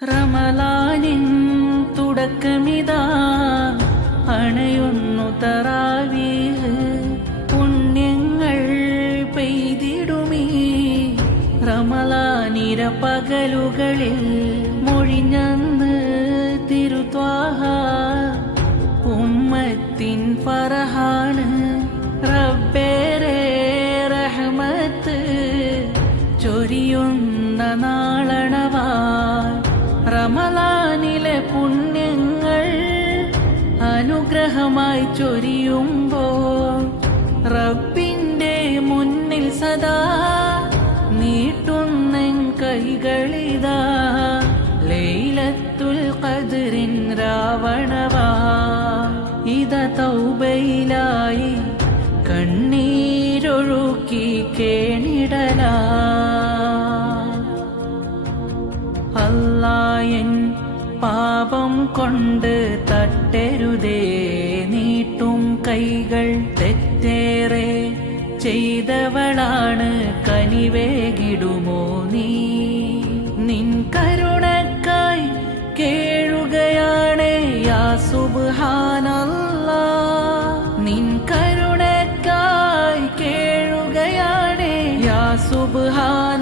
റമളാനിൻ തുടക്കമിതാ അണയുന്നു തറാവീഹ് പുണ്യങ്ങൾ പെയ്തിടുമീ റമളാനിര പകലുകളിൽ മൊഴിഞ്ഞന്ന് തിരുത്വാഹ ഉമ്മത്തിൻ ഫറഹാണ് റബ്ബേരെ റഹ്മത്ത് ചൊരിയുന്ന നാളണവാ റമളാനിലെ പുണ്യങ്ങൾ അനുഗ്രഹമായി ചൊരിയുമ്പോൾ റബ്ബിന്റെ മുന്നിൽ സദാ നീട്ടുന്നെൻ കൈകളിതാ ലൈലത്തുൽ ഖദ്റിൻ രാവണവാ ഇത തൗബയിലായി കണ്ണീരൊഴുക്കി കേണിടലാ അല്ലായൻ പാപം കൊണ്ട് തട്ടരുതേ നീട്ടും കൈകൾ തെറ്റേറെ ചെയ്തവളാണ് കനിവേകിടുമോ നീ നിൻ കരുണക്കായി കേഴുകയാണ് യാ സുബ്ഹാനല്ലാ നിൻ കരുണക്കായി കേഴുകയാണ് യാ സുബ്ഹാനല്ലാ